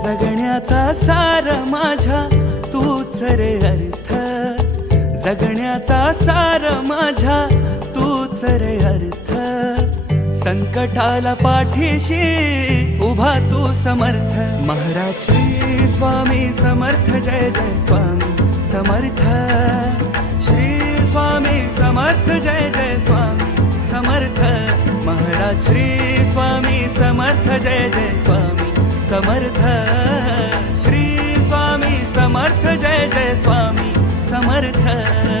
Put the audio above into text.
जगण्याचा सार माझ्या तूच रे अर्थ, जगण्याचा सार माझ्या तूच रे अर्थ. संकटाला पाठीशी उभा तू समर्थ. महाराज श्री स्वामी समर्थ, जय जय स्वामी समर्थ. श्री स्वामी समर्थ, जय जय स्वामी समर्थ. महाराज श्री स्वामी समर्थ, जय जय स्वामी समर्थ. श्री स्वामी समर्थ, जय जय स्वामी समर्थ.